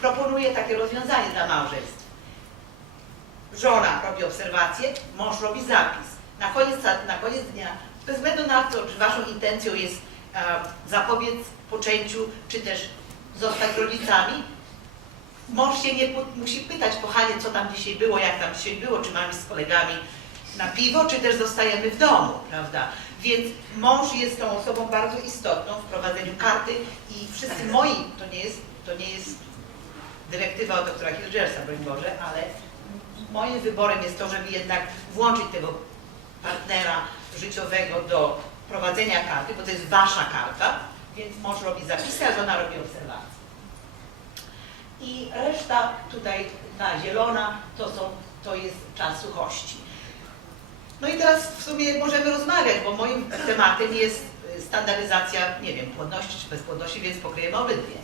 proponuje takie rozwiązanie dla małżeństw. Żona robi obserwację, mąż robi zapis. Na koniec, na koniec dnia, bez względu na to, czy waszą intencją jest e, zapobiec poczęciu, czy też zostać rodzicami, mąż się nie musi pytać, kochanie, co tam dzisiaj było, jak tam dzisiaj było, czy mamy z kolegami na piwo, czy też zostajemy w domu, prawda? Więc mąż jest tą osobą bardzo istotną w prowadzeniu karty i wszyscy moi, to nie jest, to nie jest dyrektywa od doktora Hilgersa, broń Boże, ale moim wyborem jest to, żeby jednak włączyć tego partnera życiowego do prowadzenia karty, bo to jest wasza karta, więc mąż robi zapisy, a żona robi obserwacje. I reszta tutaj ta zielona to, są, to jest czas suchości. No i teraz w sumie możemy rozmawiać, bo moim tematem jest standaryzacja, nie wiem, płodności czy bezpłodności, więc pokryjemy obydwie.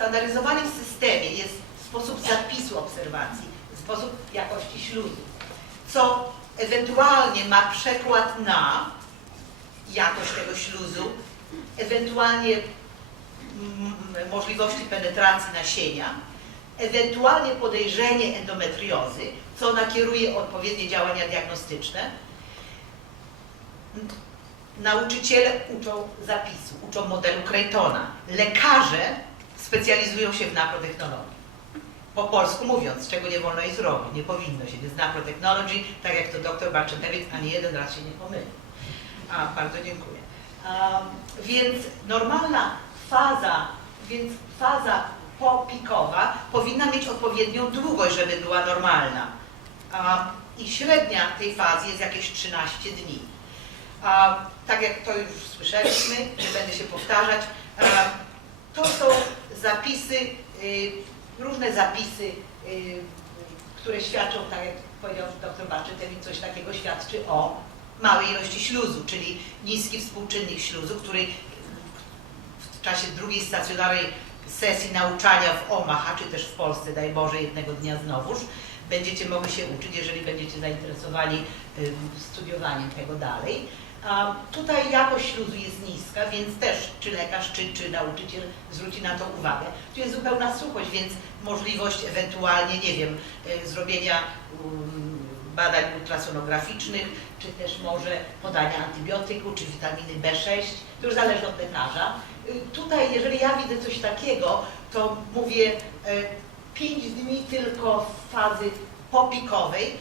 E, sta- W systemie jest sposób zapisu obserwacji, sposób jakości śluzu, co ewentualnie ma przekład na jakość tego śluzu, ewentualnie mm, możliwości penetracji nasienia, ewentualnie podejrzenie endometriozy, co nakieruje odpowiednie działania diagnostyczne. Nauczyciele uczą zapisu, uczą modelu Creightona. Lekarze specjalizują się w naprotechnologii. Po polsku mówiąc, czego nie wolno jest robić, nie powinno się. Jest naprotechnology, tak jak to dr Barczentewicz ani jeden raz się nie pomylił. A, bardzo dziękuję. A, więc normalna faza, więc faza popikowa powinna mieć odpowiednią długość, żeby była normalna. A, I średnia tej fazy jest jakieś 13 dni. A, tak jak to już słyszeliśmy, nie będę się powtarzać, a, to są zapisy, y, różne zapisy, y, które świadczą, tak jak powiedział dr Barczytewicz, coś takiego świadczy o małej ilości śluzu, czyli niski współczynnik śluzu, który w czasie drugiej stacjonarnej sesji nauczania w Omaha, czy też w Polsce, daj Boże, jednego dnia znowuż, będziecie mogli się uczyć, jeżeli będziecie zainteresowani studiowaniem tego dalej. A tutaj jakość śluzu jest niska, więc też czy lekarz, czy, czy nauczyciel zwróci na to uwagę. Tu jest zupełna suchość, więc możliwość ewentualnie, nie wiem, y, zrobienia um, badań ultrasonograficznych, czy też może podania antybiotyku, czy witaminy B6, to już zależy od lekarza. Y, Tutaj, jeżeli ja widzę coś takiego, to mówię 5 dni tylko fazy popikowej,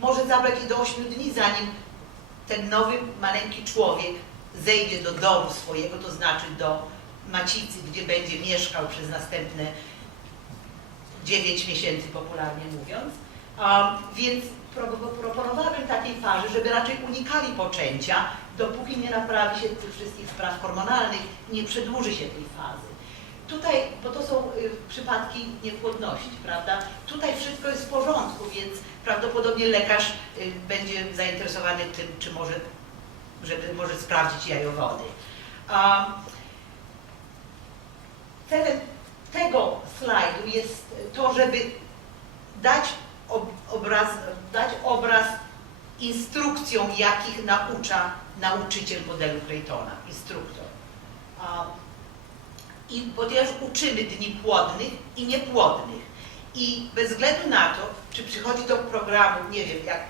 może zabrać i do 8 dni, zanim ten nowy, maleńki człowiek zejdzie do domu swojego, to znaczy do macicy, gdzie będzie mieszkał przez następne 9 miesięcy, popularnie mówiąc. Więc pro- proponowałabym takiej fazie, żeby raczej unikali poczęcia, dopóki nie naprawi się tych wszystkich spraw hormonalnych, nie przedłuży się tej fazy. Tutaj, bo to są y, przypadki niepłodności, prawda? Tutaj wszystko jest w porządku, więc prawdopodobnie lekarz y, będzie zainteresowany tym, czy może, żeby może sprawdzić jajowody. A, celem tego slajdu jest to, żeby dać ob, obraz, dać obraz instrukcjom, jakich naucza nauczyciel modelu Creightona, instruktor. I ponieważ uczymy dni płodnych i niepłodnych i bez względu na to, czy przychodzi do programu, nie wiem, jak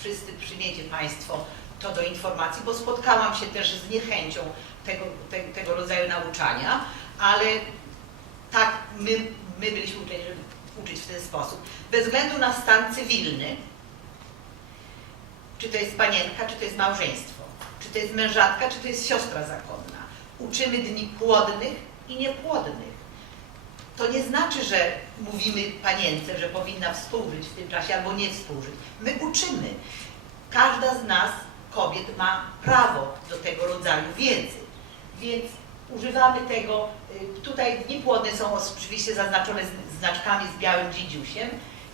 wszyscy przyjmiecie Państwo to do informacji, bo spotkałam się też z niechęcią tego, te, tego rodzaju nauczania, ale tak my, my byliśmy uczeni, żeby uczyć w ten sposób. Bez względu na stan cywilny, czy to jest panienka, czy to jest małżeństwo, czy to jest mężatka, czy to jest siostra zakonna. Uczymy dni płodnych i niepłodnych. To nie znaczy, że mówimy panience, że powinna współżyć w tym czasie albo nie współżyć. My uczymy. Każda z nas, kobiet, ma prawo do tego rodzaju wiedzy. Więc używamy tego, y, tutaj dni płodne są oczywiście zaznaczone znaczkami z białym dzidziusiem,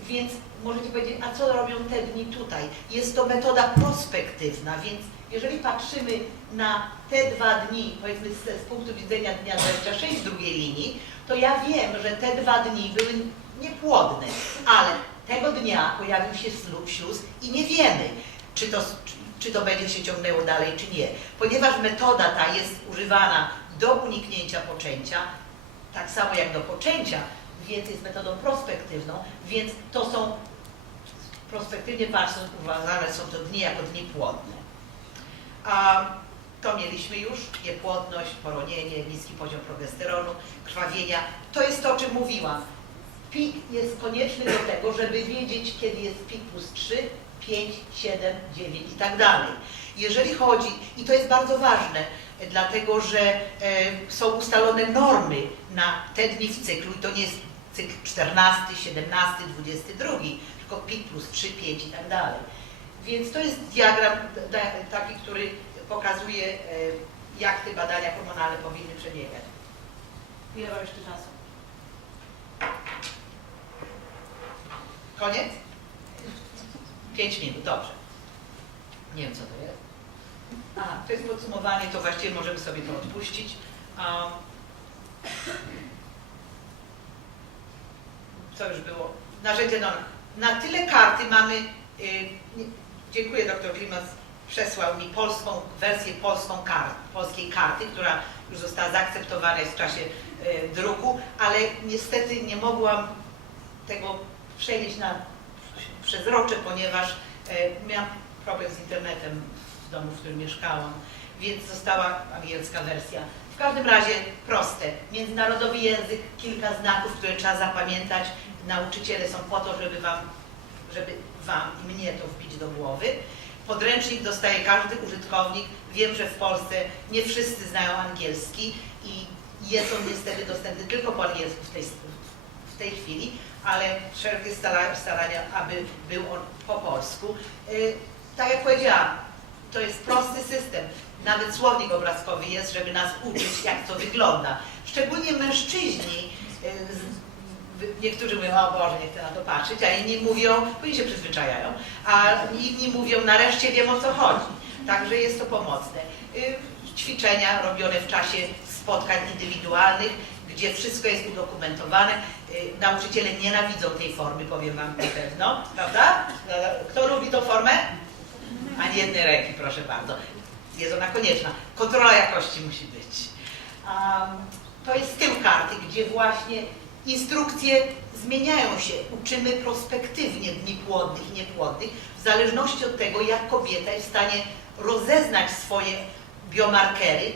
więc możecie powiedzieć, a co robią te dni tutaj? Jest to metoda prospektywna, więc jeżeli patrzymy na te dwa dni, powiedzmy z, z punktu widzenia dnia 26 drugiej linii, to ja wiem, że te dwa dni były niepłodne, ale tego dnia pojawił się ślu- śluz i nie wiemy, czy to, czy to będzie się ciągnęło dalej, czy nie. Ponieważ metoda ta jest używana do uniknięcia poczęcia, tak samo jak do poczęcia, więc jest metodą prospektywną, więc to są, prospektywnie patrząc, uważane są to dni jako dni płodne. A to mieliśmy już, niepłodność, poronienie, niski poziom progesteronu, krwawienia. To jest to, o czym mówiłam. Pik jest konieczny do tego, żeby wiedzieć, kiedy jest pik plus 3, 5, 7, 9 i tak dalej. Jeżeli chodzi, i to jest bardzo ważne, dlatego że e, są ustalone normy na te dni w cyklu i to nie jest cykl 14, 17, 22, tylko pik plus 3, 5 i tak dalej. Więc to jest diagram taki, który pokazuje, e, jak te badania hormonalne powinny przebiegać. Ile mam jeszcze czasu? Koniec? 5 minut, dobrze. Nie wiem, co to jest. Aha, to jest podsumowanie, to właściwie możemy sobie to odpuścić. Um, co już było? Narzędzie no, na tyle karty mamy, y, dziękuję dr Klimas, przesłał mi polską, wersję polską kart, polskiej karty, która już została zaakceptowana w czasie y, druku, ale niestety nie mogłam tego przenieść na przezrocze, ponieważ e, miałam problem z internetem w domu, w którym mieszkałam, więc została angielska wersja. W każdym razie proste. Międzynarodowy język, kilka znaków, które trzeba zapamiętać. Nauczyciele są po to, żeby wam, żeby wam i mnie to wbić do głowy. Podręcznik dostaje każdy użytkownik. Wiem, że w Polsce nie wszyscy znają angielski i jest on niestety dostępny tylko po angielsku w tej, w tej chwili, ale wszelkie stara- starania, aby był on po polsku. Y, Tak jak powiedziałam, to jest prosty system. Nawet słownik obrazkowy jest, żeby nas uczyć, jak to wygląda. Szczególnie mężczyźni, y, niektórzy mówią, o Boże, nie chcę na to patrzeć, a inni mówią, bo oni się przyzwyczajają, a inni mówią, nareszcie wiem o co chodzi. Także jest to pomocne. Y, Ćwiczenia robione w czasie spotkań indywidualnych, gdzie wszystko jest udokumentowane. Y, Nauczyciele nienawidzą tej formy, powiem Wam na pewno, prawda? Kto lubi tą formę? Ani jednej ręki, proszę bardzo. Jest ona konieczna. Kontrola jakości musi być. To jest tył karty, gdzie właśnie instrukcje zmieniają się. Uczymy prospektywnie dni płodnych i niepłodnych, w zależności od tego, jak kobieta jest w stanie rozeznać swoje biomarkery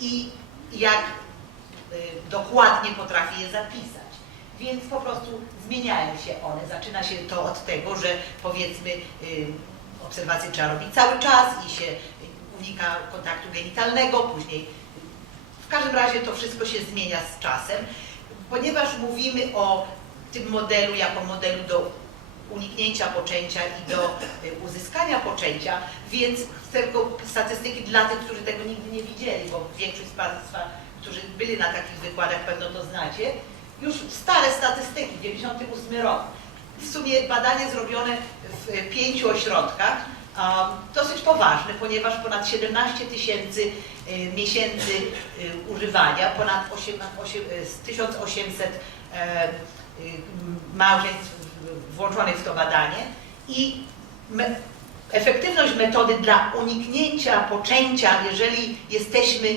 i jak y, dokładnie potrafi je zapisać. Więc po prostu zmieniają się one. Zaczyna się to od tego, że powiedzmy y, obserwacje trzeba robić cały czas i się unika kontaktu genitalnego, później w każdym razie to wszystko się zmienia z czasem, ponieważ mówimy o tym modelu jako modelu do uniknięcia poczęcia i do y, uzyskania poczęcia, więc chcę tylko statystyki dla tych, którzy tego nigdy nie widzieli, bo większość z Państwa, którzy byli na takich wykładach, pewno to znacie. Już stare statystyki, 98 rok. W sumie badanie zrobione w pięciu ośrodkach, dosyć poważne, ponieważ ponad 17 tysięcy y, miesięcy y, używania, ponad 8, 8, y, z 1800 e, y, małżeństw włączonych w to badanie i me, efektywność metody dla uniknięcia poczęcia, jeżeli jesteśmy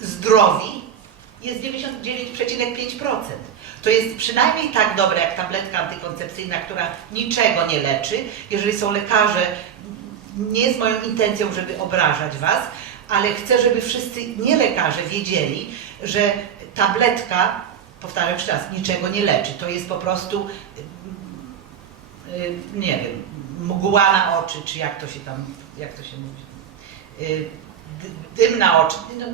zdrowi, jest 99,5%. To jest przynajmniej tak dobre jak tabletka antykoncepcyjna, która niczego nie leczy. Jeżeli są lekarze, nie jest moją intencją, żeby obrażać Was, ale chcę, żeby wszyscy nie lekarze wiedzieli, że tabletka, powtarzam jeszcze raz, niczego nie leczy. To jest po prostu, y, nie wiem, mgła na oczy, czy jak to się tam, jak to się mówi, y, dym na oczy, no,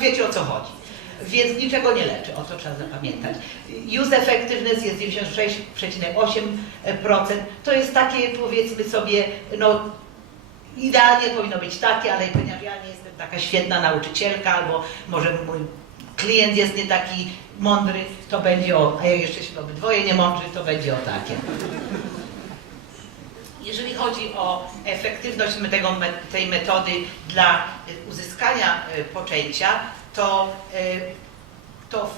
wiecie o co chodzi. Więc niczego nie leczy, o to trzeba zapamiętać. Use effectiveness jest 96,8%. To jest takie, powiedzmy sobie, no idealnie powinno być takie, ale ponieważ ja nie jestem taka świetna nauczycielka, albo może mój klient jest nie taki mądry, to będzie o, a jak się obydwoje nie mądrzy, to będzie o takie. Jeżeli chodzi o efektywność tego, tej metody dla y, uzyskania y, poczęcia, to, y, to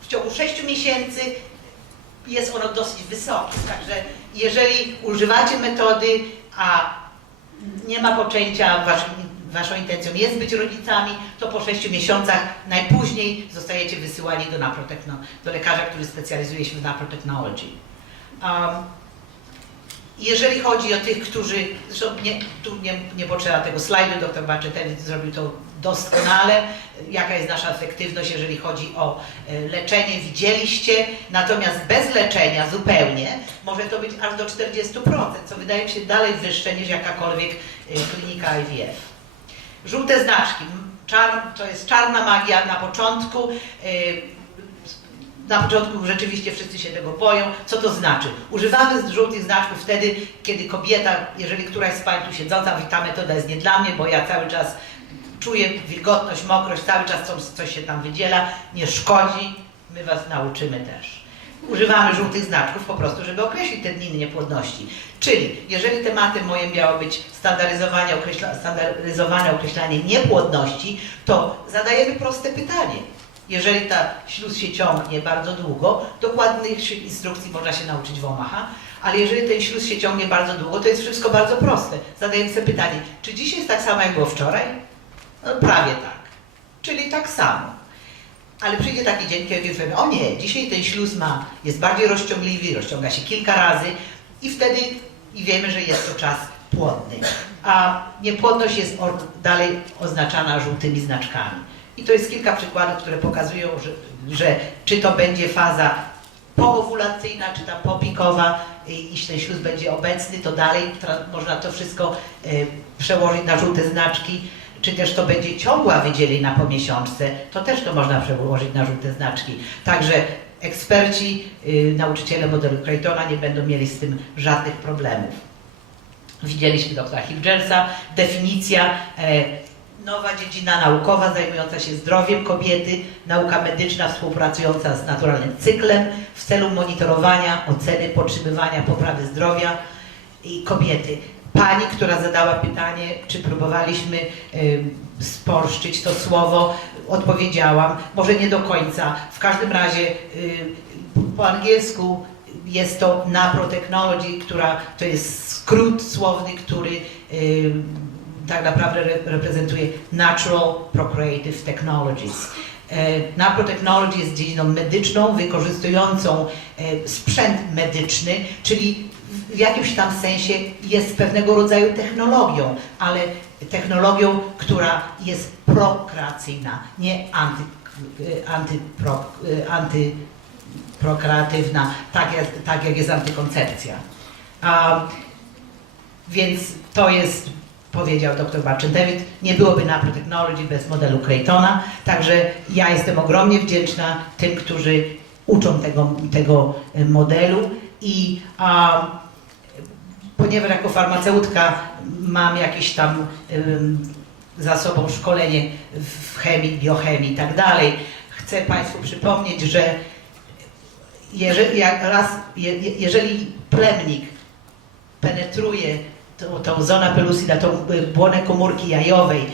w ciągu 6 miesięcy jest ono dosyć wysokie. Także jeżeli używacie metody, a nie ma poczęcia waszym waszą intencją jest być rodzicami, to po 6 miesiącach najpóźniej zostajecie wysyłani do, naprotechno, do lekarza, który specjalizuje się w naprotechnology. Um, jeżeli chodzi o tych, którzy, zresztą nie, tu nie, nie potrzeba tego slajdu, dr Baczytewicz zrobił to doskonale, jaka jest nasza efektywność, jeżeli chodzi o e, leczenie, widzieliście, natomiast bez leczenia zupełnie może to być aż do 40%, co wydaje mi się dalej wyższe niż jakakolwiek e, klinika IVF. Żółte znaczki, czar, to jest czarna magia na początku, e, na początku rzeczywiście wszyscy się tego boją. Co to znaczy? Używamy żółtych znaczków wtedy, kiedy kobieta, jeżeli któraś z Pań tu siedząca, ta metoda jest nie dla mnie, bo ja cały czas czuję wilgotność, mokrość, cały czas coś, coś się tam wydziela, nie szkodzi, my Was nauczymy też. Używamy żółtych znaczków po prostu, żeby określić te dni niepłodności. Czyli jeżeli tematem moim miało być standaryzowanie, określa, standaryzowane określanie niepłodności, to zadajemy proste pytanie. Jeżeli ta śluz się ciągnie bardzo długo, dokładnych instrukcji można się nauczyć w Omaha, ale jeżeli ten śluz się ciągnie bardzo długo, to jest wszystko bardzo proste. Zadajemy sobie pytanie, czy dzisiaj jest tak samo jak było wczoraj? No prawie tak. Czyli tak samo. Ale przyjdzie taki dzień, kiedy powiemy, o nie, dzisiaj ten śluz ma, jest bardziej rozciągliwy, rozciąga się kilka razy i wtedy i wiemy, że jest to czas płodny. A niepłodność jest dalej oznaczana żółtymi znaczkami. I to jest kilka przykładów, które pokazują, że, że czy to będzie faza poowulacyjna, czy ta popikowa, jeśli ten śluz będzie obecny, to dalej można to wszystko e, przełożyć na żółte znaczki, czy też to będzie ciągła wydzielina po miesiączce, to też to można przełożyć na żółte znaczki. Także eksperci, y, nauczyciele modelu Creighton'a nie będą mieli z tym żadnych problemów. Widzieliśmy doktora Hilgersa, definicja e, nowa dziedzina naukowa zajmująca się zdrowiem kobiety, nauka medyczna współpracująca z naturalnym cyklem w celu monitorowania, oceny, podtrzymywania poprawy zdrowia i kobiety. Pani, która zadała pytanie, czy próbowaliśmy sporszczyć to słowo, odpowiedziałam, może nie do końca. W każdym razie po angielsku jest to naprotechnology, która to jest skrót słowny, który tak naprawdę re reprezentuje Natural Procreative Technologies. E, Naprotechnology jest dziedziną medyczną, wykorzystującą e, sprzęt medyczny, czyli w jakimś tam sensie jest pewnego rodzaju technologią, ale technologią, która jest prokreacyjna, nie anty, e, antypro, antyprokreatywna, tak jak, tak jak jest antykoncepcja. A, więc to jest powiedział dr Barczyn David, nie byłoby Naprotechnology bez modelu Creighton'a, także ja jestem ogromnie wdzięczna tym, którzy uczą tego, tego modelu i a, ponieważ jako farmaceutka mam jakieś tam ym, za sobą szkolenie w chemii, biochemii i tak dalej, chcę Państwu przypomnieć, że jeżeli, jak raz, je, jeżeli plemnik penetruje tą, tą zona pelusida, tą błonę komórki jajowej,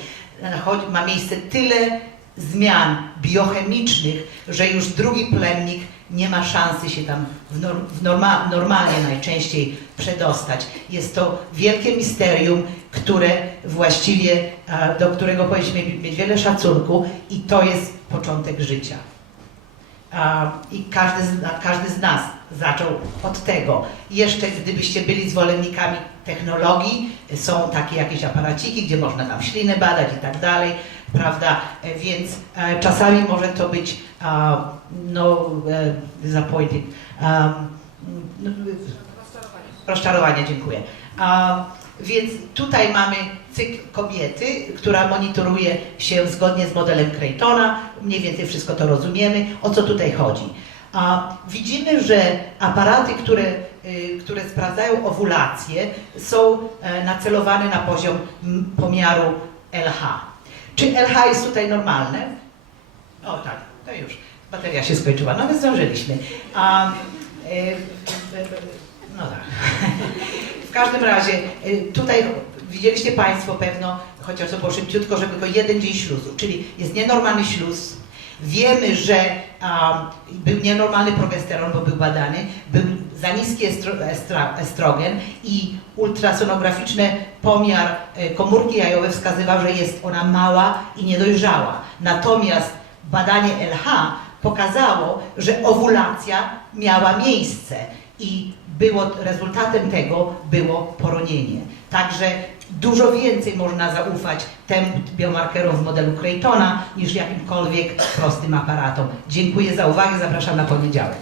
ma miejsce tyle zmian biochemicznych, że już drugi plemnik nie ma szansy się tam w, norm, w norma, normalnie najczęściej przedostać. Jest to wielkie misterium, które właściwie, do którego powinniśmy mieć wiele szacunku i to jest początek życia. I każdy każdy z nas zaczął od tego. Jeszcze gdybyście byli zwolennikami technologii, są takie jakieś aparaciki, gdzie można tam ślinę badać i tak dalej, prawda? Więc e, czasami może to być no, e, disappointing. Rozczarowanie, dziękuję. Więc tutaj mamy cykl kobiety, która monitoruje się zgodnie z modelem Creighton'a. Mniej więcej wszystko to rozumiemy. O co tutaj chodzi? A widzimy, że aparaty, które, y, które sprawdzają owulację, są e, nacelowane na poziom pomiaru LH. Czy LH jest tutaj normalne? O tak, to już. Bateria się skończyła, no ale zdążyliśmy. A, e, no tak. W każdym razie tutaj widzieliście Państwo pewno, chociaż to było szybciutko, że tylko jeden dzień śluzu, czyli jest nienormalny śluz, Wiemy, że um, był nienormalny progesteron, bo był badany, był za niski estro, estrogen i ultrasonograficzny pomiar e, komórki jajowej wskazywał, że jest ona mała i niedojrzała. Natomiast badanie LH pokazało, że owulacja miała miejsce i było, rezultatem tego było poronienie. Także dużo więcej można zaufać tym biomarkerom w modelu Creightona niż jakimkolwiek prostym aparatom. Dziękuję za uwagę, zapraszam na poniedziałek.